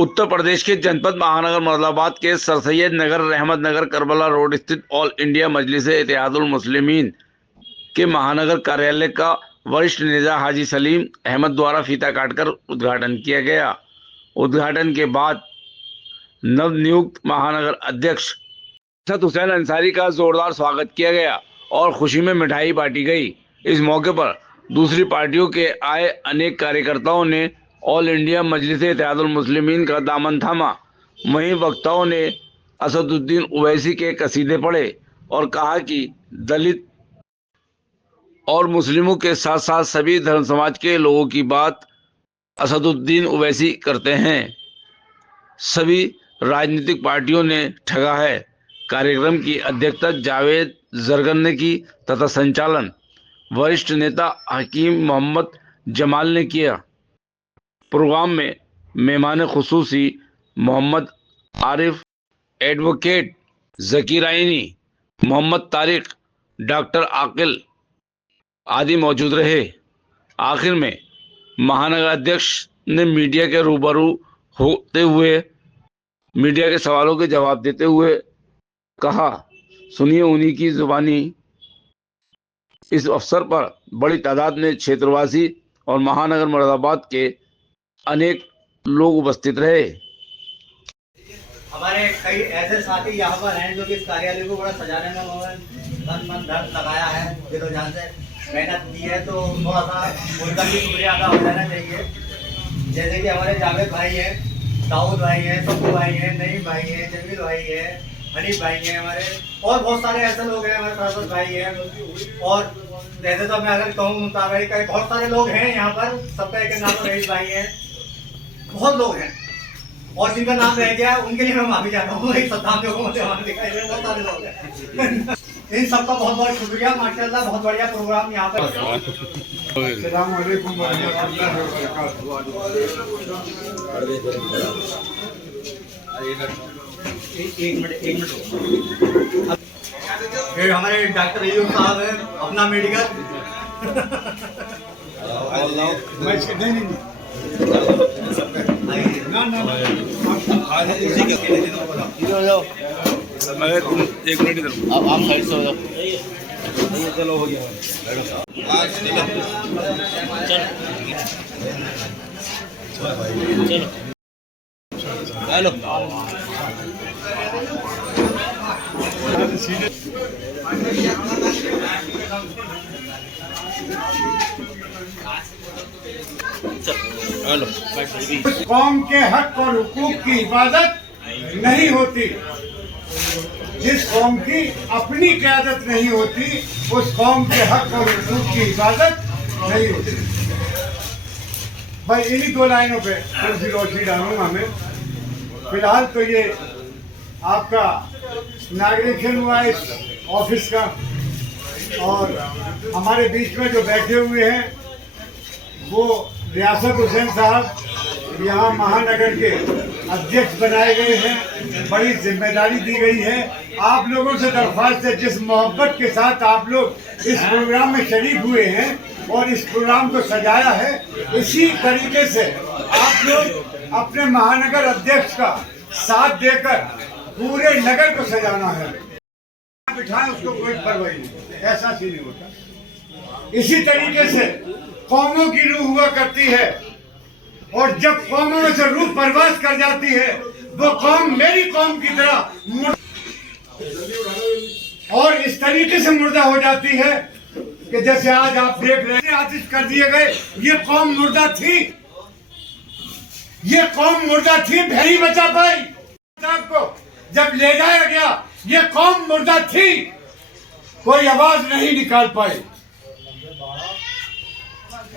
उत्तर प्रदेश के जनपद महानगर मुरादाबाद के सर सैयद नगर रहमत नगर करबला रोड स्थित ऑल इंडिया मजलिस इत्तेहादुल मुस्लिमीन के महानगर कार्यालय का वरिष्ठ नेता हाजी सलीम अहमद द्वारा फीता काटकर उद्घाटन किया गया। उद्घाटन के बाद नवनियुक्त महानगर अध्यक्ष असद हुसैन अंसारी का जोरदार स्वागत किया गया और खुशी में मिठाई बांटी गई। इस मौके पर दूसरी पार्टियों के आए अनेक कार्यकर्ताओं ने ऑल इंडिया मजलिस इत्तेहादुल मुस्लिमीन का दामन थामा। वहीं वक्ताओं ने असदुद्दीन ओवैसी के कसीदे पढ़े और कहा कि दलित और मुस्लिमों के साथ साथ सभी धर्म समाज के लोगों की बात असदुद्दीन ओवैसी करते हैं। सभी राजनीतिक पार्टियों ने ठगा है। कार्यक्रम की अध्यक्षता जावेद जरगन ने की तथा संचालन वरिष्ठ नेता हकीम मोहम्मद जमाल ने किया। प्रोग्राम में मेहमान खुसूसी मोहम्मद आरिफ, एडवोकेट जकीर आइनी, मोहम्मद तारिक, डॉक्टर आकिल आदि मौजूद रहे। आखिर में महानगर अध्यक्ष ने मीडिया के रूबरू होते हुए मीडिया के सवालों के जवाब देते हुए कहा, सुनिए उन्हीं की जुबानी। इस अवसर पर बड़ी तादाद में क्षेत्रवासी और महानगर मुरादाबाद के अनेक लोग उपस्थित रहे। हमारे कई ऐसे साथी यहाँ पर हैं जो कि इस कार्यालय को बड़ा सजाने में उन्होंने तन मन धन लगाया है, दिलो जान से मेहनत की है, तो थोड़ा सा उनका भी शुक्रिया अदा हो जाना चाहिए। जैसे कि हमारे जावेद भाई हैं, दाऊद भाई हैं, सब्बू भाई हैं, नईम भाई हैं, जमील भाई हैं, हनीफ भाई हैं हमारे, और बहुत सारे ऐसे लोग हैं, हमारे साथ भाई हैं, और जैसे तो मैं अगर कहूँ मुताबिक बहुत सारे लोग हैं यहाँ पर, सबका एक नाम रईस भाई हैं, बहुत लोग हैं, और जिनका नाम रह गया उनके लिए मैं माफी चाहता हूँ। सद्दाम जो मुझे वहाँ दिखाई दे, बहुत सारे लोग हैं। इन सबका बहुत बहुत शुक्रिया, माशाल्लाह बहुत बढ़िया प्रोग्राम यहाँ पर। अस्सलाम वालेकुम वरहमतुल्लाहि वबरकातुहू। एक मिनट। फिर हमारे डॉक्टर अयूब साहब हैं, अपना मेडिकल। मैं तुम एक मिनट इधर आप साइड से हो जाओ। चलो हो गया। चलो हेलो। कौम के हक और हुकूक की हिफाजत नहीं होती, जिस कौम की अपनी क़यादत नहीं होती उस कौम के हक और हुकूक की हिफाजत नहीं होती। भाई इन्हीं दो लाइनों पे थोड़ी सी रोशनी डालूंगा मैं। फिलहाल तो ये आपका इनॉग्रेशन हुआ इस ऑफिस का, और हमारे बीच में जो बैठे हुए हैं वो रियासत हुसैन साहब यहाँ महानगर के अध्यक्ष बनाए गए हैं। बड़ी जिम्मेदारी दी गई है। आप लोगों से दरख्वास्त है, जिस मोहब्बत के साथ आप लोग इस प्रोग्राम में शरीक हुए हैं और इस प्रोग्राम को सजाया है, इसी तरीके से आप लोग अपने महानगर अध्यक्ष का साथ देकर पूरे नगर को सजाना है। बिठाएं उसको कोई परवाही नहीं, ऐसा ही नहीं होता। इसी तरीके से कौमों की रूह हुआ करती है, और जब कौमों में से रूह परवास कर जाती है वो कौम मेरी कौम की तरह और इस तरीके से मुर्दा हो जाती है कि जैसे आज आप देख रहे हैं आतिश कर दिए गए। ये कौम मुर्दा थी, ये कौम मुर्दा थी, नहीं बचा पाई। आपको जब ले जाया गया ये कौम मुर्दा थी, कोई आवाज नहीं निकाल पाई।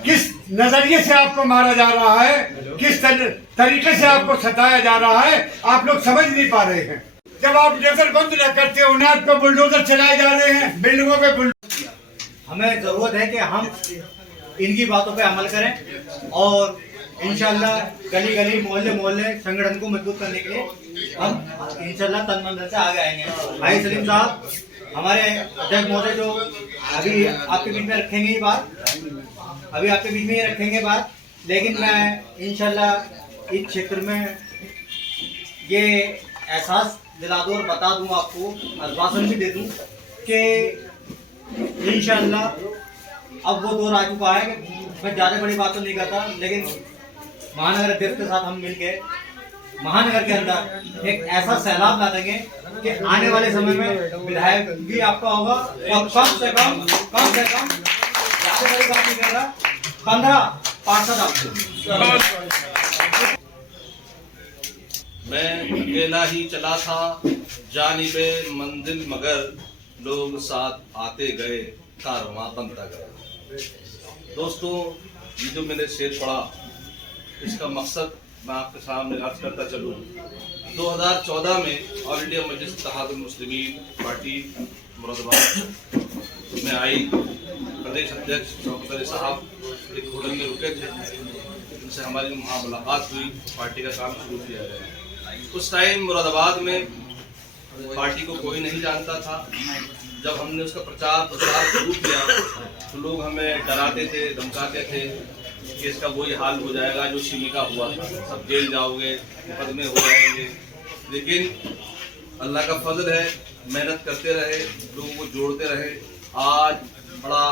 किस नजरिए से आपको मारा जा रहा है, किस तरीके से आपको सताया जा रहा है, आप लोग समझ नहीं पा रहे हैं। जब आप नजरबंद न करते हो, उन्हें पे बुलडोजर चलाए जा रहे हैं, बिल्डिंगों पे बुलडोजर। हमें जरूरत है कि हम इनकी बातों पे अमल करें और इंशाल्लाह गली गली मोहल्ले मोहल्ले संगठन को मजबूत करने के लिए हम इंशाल्लाह तन मन से आगे आएंगे। भाई सलीम साहब हमारे अध्यक्ष महोदय जो अभी आपके बीच में रखेंगे ये बात, अभी आपके बीच में ही रखेंगे बात, लेकिन मैं इंशाल्लाह इस क्षेत्र में ये एहसास दिला दूँ और बता दूँ आपको, आश्वासन भी दे दूँ कि इंशाअल्लाह अब वो दौर आ चुका है कि मैं ज़्यादा बड़ी बात तो नहीं करता, लेकिन महानगर अध्यक्ष के साथ हम मिलके महानगर के अंदर एक ऐसा सैलाब ला देंगे कि आने वाले समय में विधायक भी आपका होगा और कम से कम ज़्यादा बड़ी बात नहीं कर रहा, 15 पार्षद आपको। मैं अकेला ही चला था जानिबे मंजिल, मगर लोग साथ आते गए, कारवां बनता गया। दोस्तों, ये जो मैंने शेर पढ़ा, इसका मकसद मैं आपके सामने अर्ज करता चलूँ। 2014 में ऑल इंडिया मजलिस इत्तेहादुल मुस्लिमीन पार्टी मुरादाबाद में आई। प्रदेश अध्यक्ष शौकत अली साहब एक होटल में रुके थे, उनसे हमारी वहाँ मुलाकात हुई, पार्टी का काम शुरू किया गया। उस टाइम मुरादाबाद में पार्टी को कोई नहीं जानता था। जब हमने उसका प्रचार शुरू किया तो लोग हमें डराते थे, धमकाते थे कि इसका वही हाल हो जाएगा जो सिमी का हुआ था, सब जेल जाओगे, मुकदमे हो जाएंगे। लेकिन अल्लाह का फजल है, मेहनत करते रहे, लोगों को जोड़ते रहे। आज बड़ा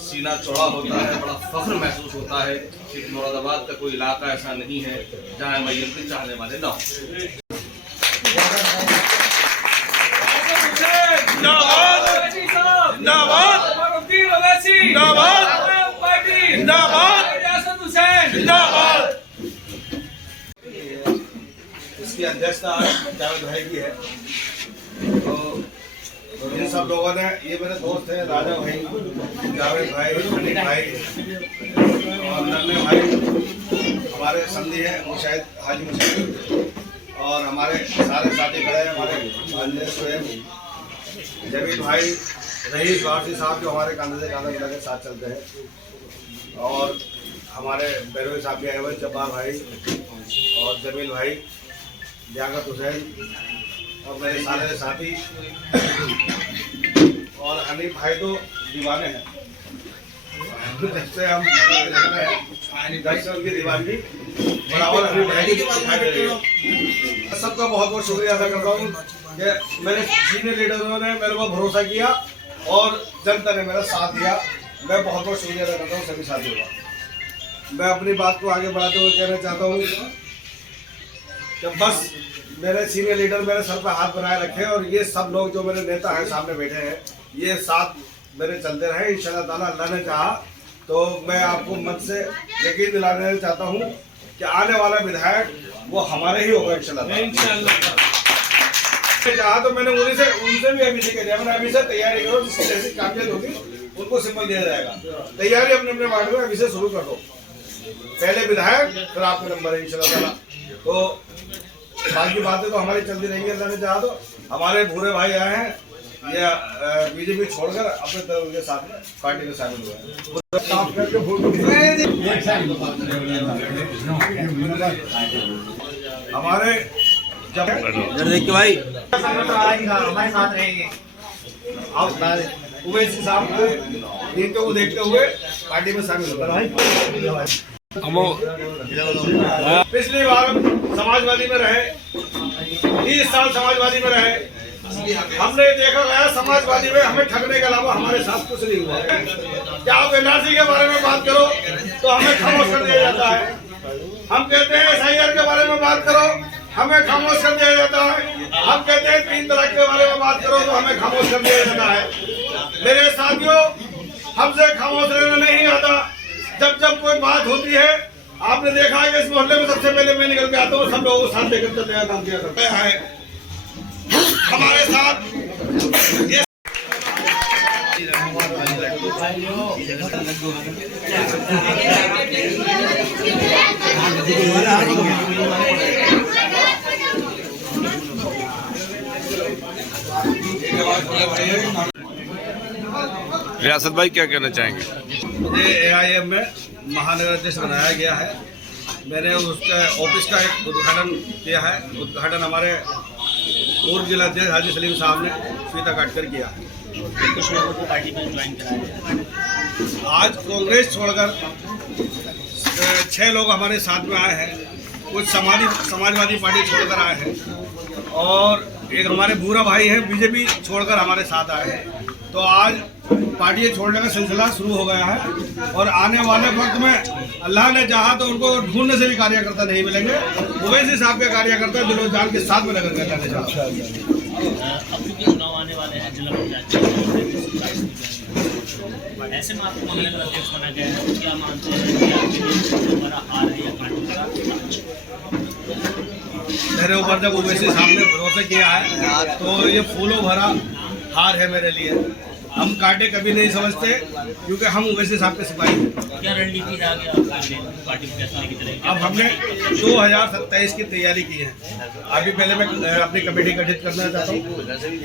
सीना चौड़ा होता है, बड़ा फख्र महसूस होता है कि मुरादाबाद का कोई इलाका ऐसा नहीं है जहाँ मैयत के चाहने वाले ना हो। इसकी अध्यक्षता जावेद भाई की है। तो इन सब लोगों ने, ये मेरे दोस्त हैं, राजा भाई, जावेद भाई, हनीफ भाई और नन्हे भाई, हमारे समझी है मुशाहिद हाजी मुशाहिद, और हमारे सारे साथी खड़े हैं, हमारे स्वयं जमील भाई, रईस वारसी साहब जो हमारे कांधे से कांधा मिला के साथ चलते हैं, और हमारे बैरोई साहब भी आए हुए, जब्बार भाई और जमील भाई, लियाकत हुसैन और मेरे सारे साथी, और हनीफ भाई तो दीवाने हैं। जैसे हम उनकी दीवानगी बराबर हनीफ भाई की। सबका बहुत बहुत शुक्रिया अदा करता हूँ कि मेरे सीनियर लीडरों ने मेरे को भरोसा किया और जनता ने मेरा साथ दिया। मैं बहुत बहुत शुक्रिया अदा करता हूँ सभी साथियों का। मैं अपनी बात को आगे बढ़ाते हुए कहना चाहता हूँ कि बस मेरे सीनियर लीडर मेरे सर पर हाथ बनाए रखे और ये सब लोग जो मेरे नेता हैं सामने बैठे हैं, ये साथ मेरे चलते रहे। इंशाल्लाह ताला अल्लाह ने चाहा तो मैं आपको मन से यकीन दिलाना चाहता हूँ कि आने वाला विधायक वो हमारे ही होगा इंशाल्लाह। चाहा तो मैंने उनसे भी अभी से कह दिया, मैंने अभी से तैयारी करो, जिसकी जैसी काबिलियत होगी उनको सिंबल दिया जाएगा। तैयारी अपने अपने वार्ड में अभी से शुरू कर दो, पहले विधायक फिर आपका नंबर है इंशाल्लाह ताला। तो बाकी बातें तो हमारी चलती रहेंगी, अल्लाह ने चाहा तो। हमारे भूरे भाई आए हैं, ये बीजेपी छोड़कर अपने तरफ के साथ में पार्टी में शामिल हुए हैं। हमारे जब देखिए भाई हमारे साथ रहेंगे, आप उवैसी साहब को देखते हुए पार्टी में शामिल होगा। पिछली बार समाजवादी में रहे, 30 साल समाजवादी में रहे, हमने देखा गया समाजवादी में हमें ठगने के अलावा हमारे साथ कुछ नहीं हुआ। क्या आप एनआरसी के बारे में बात करो तो हमें खामोश कर दिया जाता है, हम कहते हैं SIR के बारे में बात करो हमें खामोश कर दिया जाता है, हम कहते हैं 3 तलाक के बारे में बात करो तो हमें खामोश कर दिया जाता है। मेरे साथियों, हमसे खामोश रहना नहीं आता। जब जब कोई बात होती है, आपने देखा है कि इस मोहल्ले में सबसे पहले मैं निकल के आता हूँ, सब लोगों को साथ लेकर चलते हैं, काम किया करते हैं हमारे साथ। ये रियासत भाई क्या कहना चाहेंगे? मुझे AIM में महानगर अध्यक्ष बनाया गया है। मैंने उसका ऑफिस का एक उद्घाटन किया है। उद्घाटन हमारे पूर्व जिला अध्यक्ष हाजी सलीम साहब ने फीता काटकर किया है। कुछ लोगों को पार्टी में ज्वाइन कराया। आज कांग्रेस छोड़कर 6 लोग हमारे साथ में आए हैं कुछ समाजवादी पार्टी छोड़कर आए हैं और एक हमारे भूरा भाई हैं बीजेपी छोड़कर हमारे साथ आए हैं। तो आज पार्टी छोड़ने का सिलसिला शुरू हो गया है और आने वाले वक्त में अल्लाह ने चाहा तो उनको ढूंढने से भी कार्यकर्ता नहीं मिलेंगे। ओवैसी साहब के कार्यकर्ता दिलो जान के साथ में नगर का जाने चाहते चुनाव आने वाले हैं जिला पंचायत ऐसे में आपको नगर अध्यक्ष बना गया है, क्या मानते हैं कि आपके लिए हमारा हार है या कांटे? मेरे ऊपर जब ओवैसी साहब ने भरोसा किया है तो ये फूलों भरा हार है मेरे लिए। हम कांटे कभी नहीं समझते क्योंकि हम ओवैसी साहब के सिपाही हैं। क्या रणनीति है आगे आपके पार्टी को फैसले की तरह? अब हमने 2027 की तैयारी की है। अभी पहले मैं अपनी कमेटी गठित करना चाहता हूँ।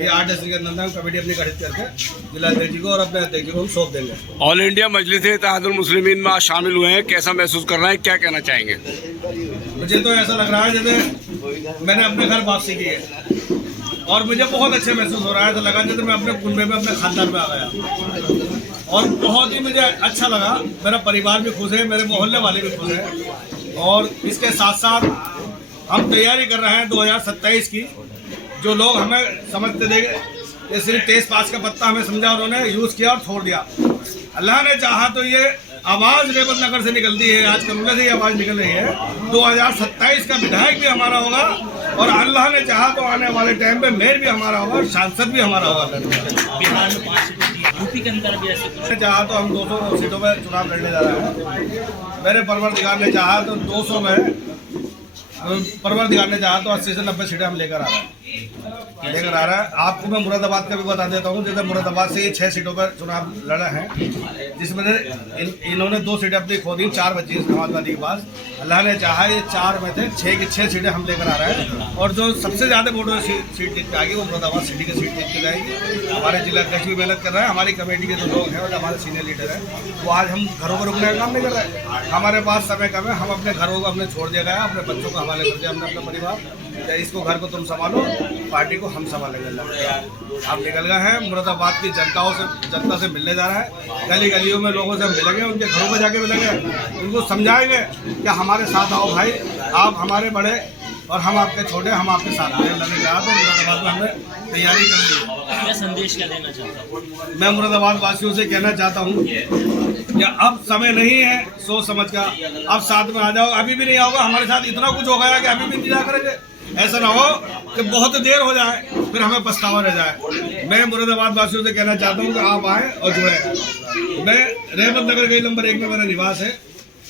ये 8 डिस्ट्रिक्ट के अंदर हम कमेटी अपनी गठित करके जिलाध्यक्ष जी को और अपने अध्यक्ष को हम सौंप देंगे। ऑल इंडिया मजलिस इत्तेहादुल मुस्लिमीन में आज शामिल हुए हैं, कैसा महसूस कर रहे हैं, क्या कहना चाहेंगे? मुझे तो ऐसा लग रहा है जैसे मैंने अपने घर वापसी की है और मुझे बहुत अच्छा महसूस हो रहा है। तो लगा जैसे मैं अपने कुनबे में अपने खानदान में आ गया और बहुत ही मुझे अच्छा लगा। मेरा परिवार भी खुश है, मेरे मोहल्ले वाले भी खुश हैं और इसके साथ साथ हम तैयारी कर रहे हैं 2027 की। जो लोग हमें समझते थे ये सिर्फ तेज पास का पत्ता हमें समझा, उन्होंने यूज़ किया और छोड़ दिया। अल्लाह ने चाहा तो ये आवाज़ रेवत नगर से निकलती है, आज करुणा से ये आवाज़ निकल रही है। 2027 का विधायक भी हमारा होगा और अल्लाह ने चाहा तो आने वाले टाइम पे मेयर भी हमारा होगा, सांसद भी हमारा होगा। बिहार में 5 सीटें, यूपी के अंदर भी ऐसे चाहा तो हम 200 सीटों पर चुनाव लड़ने जा रहे हैं। मेरे परवरदिगार ने चाहा तो 200 में, परवरदिगार ने चाहा तो 80 से 90 सीटें हम लेकर आ रहे हैं। आपको मैं मुरादाबाद का भी बता देता हूँ। जैसे मुरादाबाद से ये 6 सीटों पर चुनाव लड़ा है, जिसमें इन्होंने 2 सीटें अपनी खो दी, 4 बची समाजवादी के पास। अल्लाह ने चाहा ये 4 में थे 6 की 6 सीटें हम लेकर आ रहे हैं और जो सबसे ज़्यादा वोटों सीट जीत के आएगी वो मुरादाबाद सिटी की सीट जीत के जाएगी। हमारे जिला अध्यक्ष भी मेहनत कर रहे हैं, हमारी कमेटी के जो लोग हैं और हमारे सीनियर लीडर हैं वो आज हम घरों पर रुकने का काम नहीं कर रहे। हमारे पास समय कम है, हम अपने घरों को अपने छोड़ दिया गया, अपने बच्चों को हवाले कर दिया हमने, अपना परिवार। इसको घर को तुम संभालो, पार्टी को हम संभालेंगे। आप निकल गए हैं मुरादाबाद की जनता से मिलने जा रहे हैं। गली गलियों में लोगों से मिलेंगे, उनके घरों में जाके मिलेंगे, उनको समझाएंगे कि हमारे साथ आओ भाई, आप हमारे बड़े और हम आपके छोटे, हम आपके साथ हैं। मैंने कहा तो मुरादाबाद में हमने तैयारी कर ली। क्या संदेश क्या देना चाहता हूँ? मैं मुरादाबाद वासियों से कहना चाहता हूँ कि अब समय नहीं है सोच समझ का, अब साथ में आ जाओ। अभी भी नहीं आओगे, हमारे साथ इतना कुछ हो गया कि अभी भी इंतजार करेंगे। ऐसा ना हो कि बहुत देर हो जाए फिर हमें पछतावा रह जाए। मैं मुरादाबाद वासियों से कहना चाहता हूँ कि आप आएँ और जुड़े। मैं रहमत नगर गली नंबर 1 में मेरा निवास है,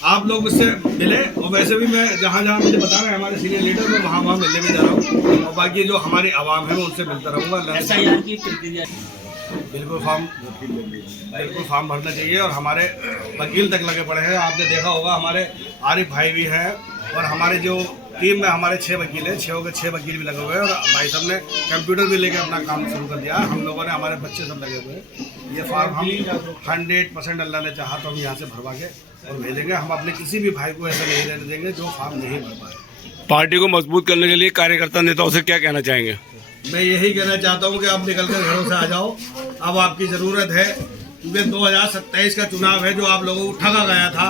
आप लोग मुझसे मिले और वैसे भी मैं जहाँ जहाँ मुझे बता रहे हैं हमारे सीनियर लीडर, मैं वहाँ मिलने भी जा रहा हूँ और बाकी जो हमारी आवाम है मैं उनसे मिलता रहूँगा। SIR की प्रक्रिया बिल्कुल फॉर्म भरना चाहिए और हमारे वकील तक लगे पड़े हैं। आपने देखा होगा हमारे आरिफ भाई भी हैं और हमारे जो टीम में हमारे 6 वकील हैं, 6 वकील भी लगे हुए हैं और भाई साहब ने कंप्यूटर भी लेके अपना काम शुरू कर दिया। हम लोगों ने, हमारे बच्चे सब लगे हुए हैं। ये फॉर्म हम 100% अल्लाह ने चाहा तो हम यहाँ से भरवा के और भेजेंगे। हम अपने किसी भी भाई को ऐसा नहीं रहने देंगे जो फॉर्म नहीं भर पाए। पार्टी को मजबूत करने के लिए कार्यकर्ता नेताओं से क्या कहना चाहेंगे? मैं यही कहना चाहता हूँ कि आप निकल कर घरों से आ जाओ, अब आपकी ज़रूरत है। क्योंकि 2027 का चुनाव है, जो आप लोगों को ठगा गया था,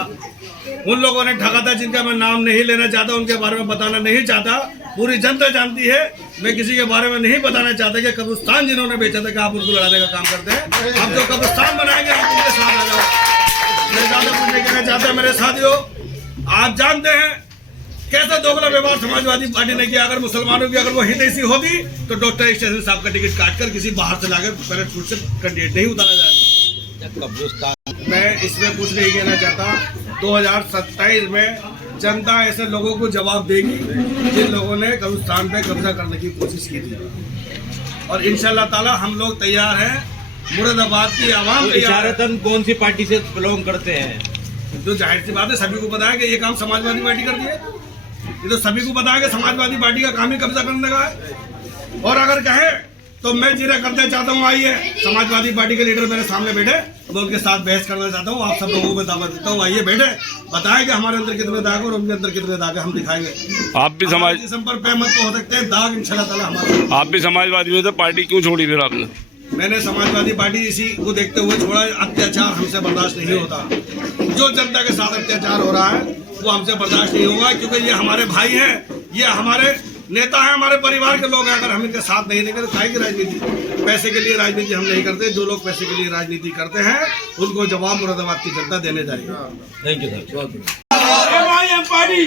उन लोगों ने ठगा था जिनका मैं नाम नहीं लेना चाहता, उनके बारे में बताना नहीं चाहता। पूरी जनता जानती है, मैं किसी के बारे में नहीं बताना चाहता कि कब्रिस्तान जिन्होंने बेचा था कि आप उनको लड़ाने का काम करते हैं। अब जो कब्रिस्तान बनाएंगे आप उनके साथ आ जाओ। मैं ज़्यादा कुछ नहीं कहना चाहता मेरे साथियों। आप जानते हैं कैसा दोगला व्यवहार समाजवादी पार्टी ने किया। अगर मुसलमानों की अगर वो हितैषी होती तो डॉक्टर स्टेशन साहब का टिकट काटकर किसी बाहर से लाकर पैलेट फूट से कैंडिडेट नहीं उतारा जाएगा। मैं इसमें कुछ नहीं कहना चाहता। 2027 में जनता ऐसे लोगों को जवाब देगी जिन लोगों ने कब्रिस्तान पे कब्जा करने की कोशिश की थी और इंशाल्लाह ताला हम लोग तैयार हैं। मुरादाबाद की आवाम इशारतन कौन सी पार्टी से बिलोंग करते हैं? जो जाहिर सी बात है, सभी को पता है कि ये काम समाजवादी पार्टी कर दी है। ये तो सभी को पता है कि समाजवादी पार्टी का काम ही कब्जा करने का है। और अगर कहे तो मैं जिरा करना चाहता हूँ, आइए समाजवादी पार्टी के लीडर मेरे सामने बैठे, मैं उनके साथ बहस करना चाहता हूँ। आप सब लोगों को दावा देता हूँ, आइए बैठे, बताएं कि हमारे अंदर कितने दाग और उनके अंदर कितने दाग है, हम दिखाएंगे। आप भी जिस्म पर पे मत तो हो सकते हैं दाग, इंशाल्लाह ताला हमारे। आप भी समाजवादी में तो पार्टी क्यों छोड़ी फिर आपने? मैंने समाजवादी पार्टी इसी को देखते हुए छोड़ा। अत्याचार हमसे बर्दाश्त नहीं होता। जो जनता के साथ अत्याचार हो रहा है वो हमसे बर्दाश्त नहीं होगा, क्योंकि ये हमारे भाई हैं, ये हमारे नेता हैं, हमारे परिवार के लोग हैं। अगर हम इनके साथ नहीं देंगे तो काहे की राजनीति? पैसे के लिए राजनीति हम नहीं करते। जो लोग पैसे के लिए राजनीति करते हैं उनको जवाब मुरादाबाद की जनता देने जाएगी। Thank you sir. MIM party